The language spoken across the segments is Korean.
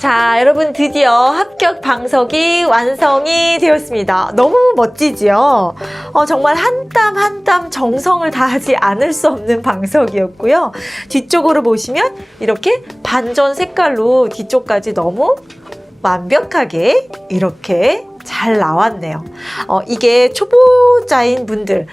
자, 여러분 드디어 합격 방석이 완성이 되었습니다. 너무 멋지지요? 어, 정말 한 땀 한 땀 정성을 다하지 않을 수 없는 방석이었고요. 뒤쪽으로 보시면 이렇게 반전 색깔로 뒤쪽까지 너무 완벽하게 이렇게 잘 나왔네요. 어, 이게 초보자인 분들,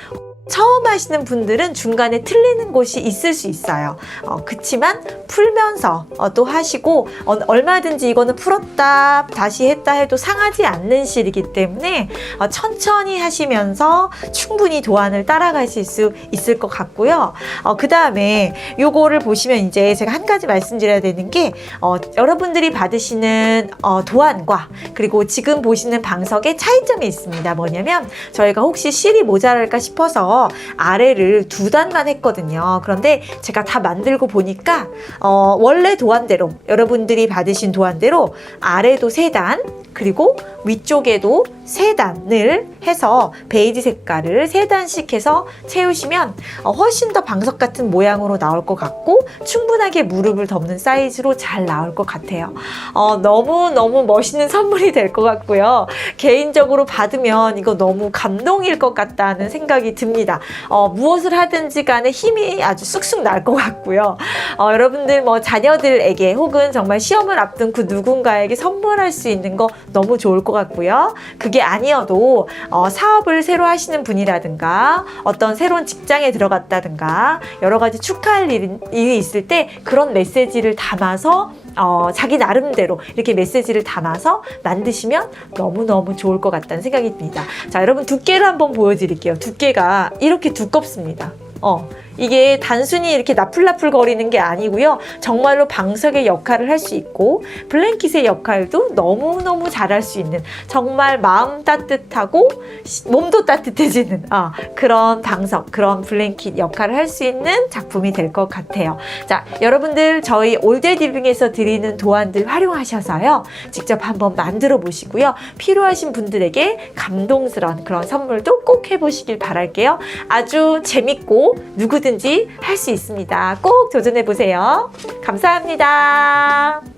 처음 하시는 분들은 중간에 틀리는 곳이 있을 수 있어요. 어, 그치만 풀면서 어, 또 하시고 어, 얼마든지 이거는 풀었다 다시 했다 해도 상하지 않는 실이기 때문에 어, 천천히 하시면서 충분히 도안을 따라가실 수 있을 것 같고요. 어, 그 다음에 요거를 보시면 이제 제가 한 가지 말씀드려야 되는 게 어, 여러분들이 받으시는 어, 도안과 그리고 지금 보시는 방석의 차이점이 있습니다. 뭐냐면 저희가 혹시 실이 모자랄까 싶어서 아래를 두 단만 했거든요. 그런데 제가 다 만들고 보니까 어, 원래 도안대로 여러분들이 받으신 도안대로 아래도 세 단, 그리고 위쪽에도 세 단을 해서 베이지 색깔을 세 단씩 해서 채우시면 어, 훨씬 더 방석 같은 모양으로 나올 것 같고 충분하게 무릎을 덮는 사이즈로 잘 나올 것 같아요. 어, 너무너무 멋있는 선물이 될 것 같고요. 개인적으로 받으면 이거 너무 감동일 것 같다는 생각이 듭니다. 어, 무엇을 하든지 간에 힘이 아주 쑥쑥 날 것 같고요. 어, 여러분들 뭐 자녀들에게 혹은 정말 시험을 앞둔 그 누군가에게 선물할 수 있는 거 너무 좋을 것 같고요. 그게 아니어도 어, 사업을 새로 하시는 분이라든가 어떤 새로운 직장에 들어갔다든가 여러 가지 축하할 일이, 일이 있을 때 그런 메시지를 담아서 어, 자기 나름대로 이렇게 메시지를 담아서 만드시면 너무너무 좋을 것 같다는 생각이 듭니다. 자, 여러분 두께를 한번 보여드릴게요. 두께가 이렇게 두껍습니다. 어, 이게 단순히 이렇게 나풀나풀 거리는 게 아니고요. 정말로 방석의 역할을 할 수 있고 블랭킷의 역할도 너무너무 잘할 수 있는 정말 마음 따뜻하고 시- 몸도 따뜻해지는 아, 그런 방석, 그런 블랭킷 역할을 할 수 있는 작품이 될 것 같아요. 자, 여러분들 저희 올데디빙에서 드리는 도안들 활용하셔서요. 직접 한번 만들어 보시고요. 필요하신 분들에게 감동스러운 그런 선물도 꼭 해보시길 바랄게요. 아주 재밌고 누구 든지 할 수 있습니다. 꼭 도전해 보세요. 감사합니다.